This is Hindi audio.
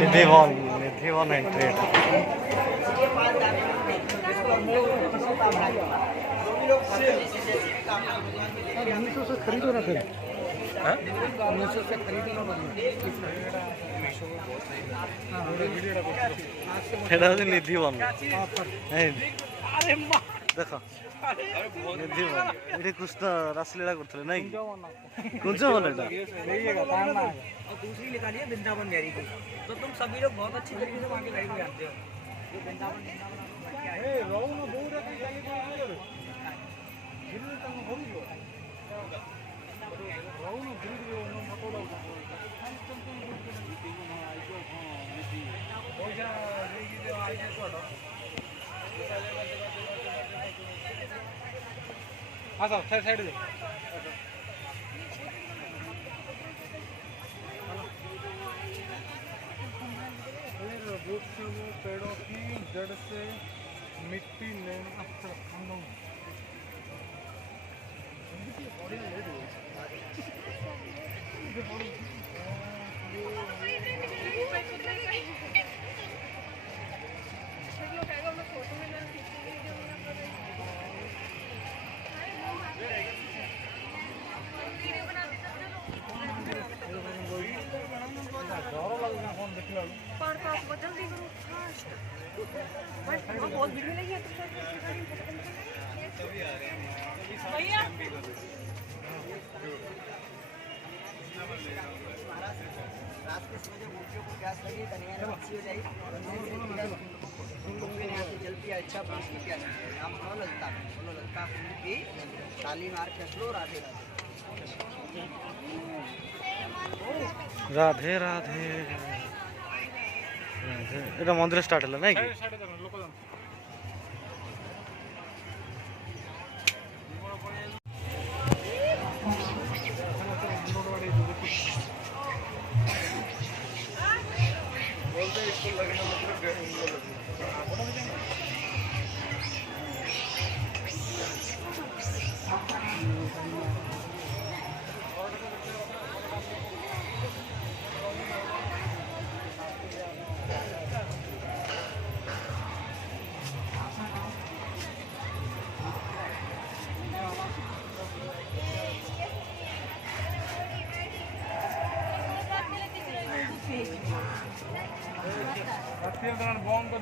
निधि वन एंट्री खरीदो ना फिर से खरीदो ना এটা হচ্ছে নিধি वन দেখো নিধি वन এটা কৃষ্ণ রাসলীলা করছিল নাই कौन सा वन এটা और दूसरी निकाली है वृंदावन मैरी की। तो तुम सभी लोग बहुत अच्छी तरीके से वहाँ की लाइफ जानते हो। ये वृंदावन क्या है? हाँ सर साइड दे रूट से वो पेड़ों की जड़ से मिट्टी लेना बहुत वीडियो नहीं है भैया रात के समय मूर्तियों को प्यास लगी अच्छी हो जाएगी जल पिया अच्छा पास में क्या नाम बोलो ललता की ताली मार के लो राधे राधे राधे এটা মন্দির স্টার্ট হলো নাকি बॉम्ब